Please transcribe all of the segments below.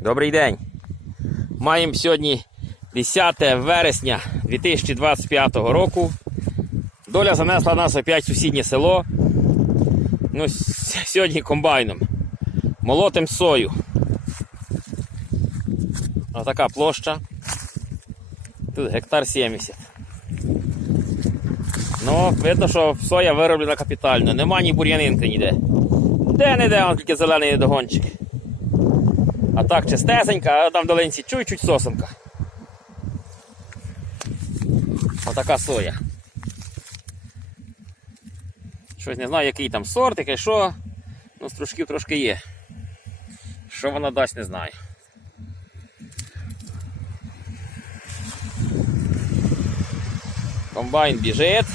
Добрий день. Маємо сьогодні 10 вересня 2025 року. Доля занесла нас опять в сусіднє село. Ну, сьогодні комбайном. Молотим сою. Отака площа. Тут гектар 70. Ну, видно, що соя вироблена капітально. Нема ні бур'янинки ніде. Де-не-де, тільки зелений недогончик. А так чистесенька, а там долинці чуть-чуть сосенка. Отака соя. Щось не знаю, який там сорт, яке що. Ну, стружків трошки є. Що вона дасть, не знаю. Комбайн біжить.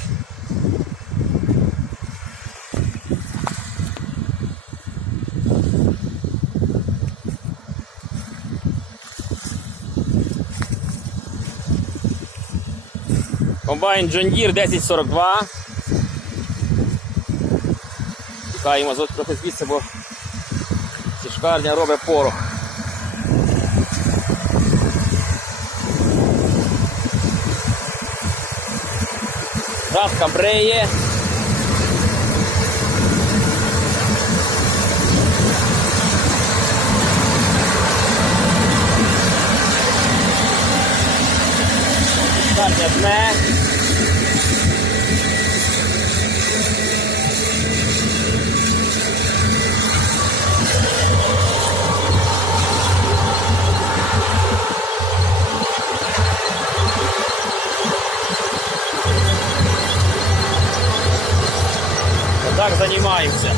Комбайн John Deere 1042. Тікаємо з трохи звідси, бо сішкарня робить порох. Жатка бреє. Сішкарня дне. Займаємося.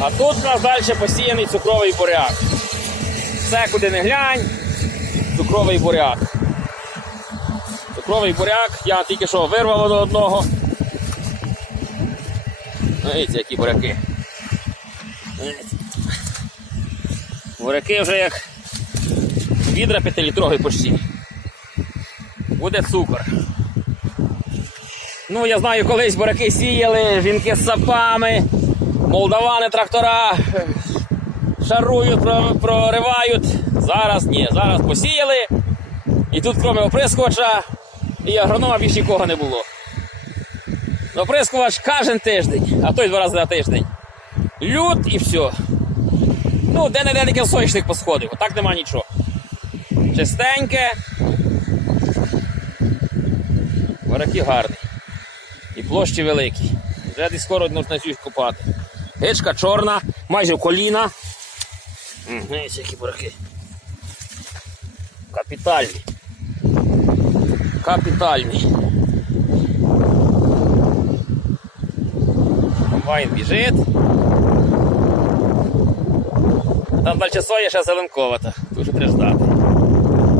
А тут у нас далі посіяний цукровий буряк. Все, куди не глянь, цукровий буряк. Цукровий буряк, я тільки що вирвав до одного. Дивіться, які буряки. Буряки вже як відра п'ятилітровий почти. Буде цукор. Ну, я знаю, колись буряки сіяли, жінки з сапами, молдавани трактора шарують, проривають. Зараз ні, зараз посіяли. І тут, крім оприскувача, і агронома більш нікого не було. Оприскувач кожен тиждень, а то й два рази на тиждень. Люд і все. Ну, де-не-де таке сонячних посходив, так нема нічого. Чистеньке. Буряки гарні. Площі великі. Вже десь скоро можна цю копати. Гичка чорна, майже в коліна. Дивіться, які бураки. Капітальні. Капітальні. Комбайн біжить. Там далі соя ще зеленковата. Дуже треба ждати.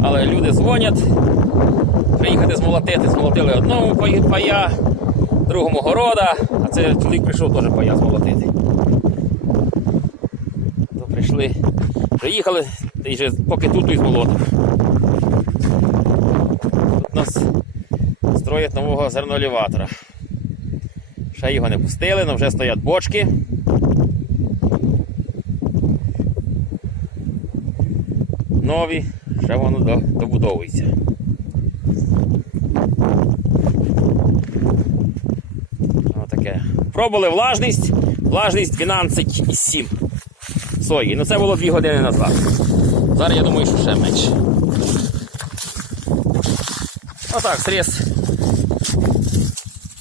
Але люди дзвонять. Приїхати змолотити. Змолотили одному пая, другому города, а це чоловік прийшов теж пая змолотити. То прийшли, приїхали, та й же поки тут і змолотив. Тут нас строять нового зерноелеватора. Ще його не пустили, але вже стоять бочки. Нові, ще воно добудовується. Отаке. Пробували влажність. Влажність 12,7 сої. Ну це було 2 години назад. Зараз я думаю, що ще менше. Отак, срез.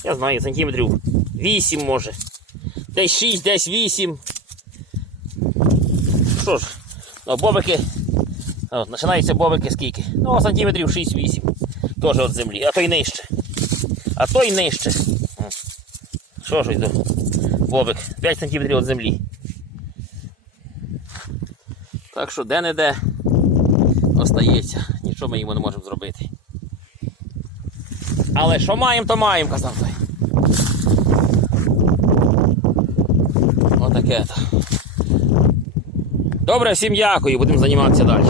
Я знаю, сантиметрів 8 може. Десь 6, десь 8. Що ж, ну, бобики. От, починаються бобики скільки? Ну, сантиметрів 6-8. Теж від землі, а то й нижче. А то й нижче. Що ж йду? Бобик, 5 см від землі. Так що де-не-де остається. Нічого ми йому не можемо зробити. Але що маємо, то маємо, казав той. Отаке то. Добре, всім дякую, будемо займатися далі.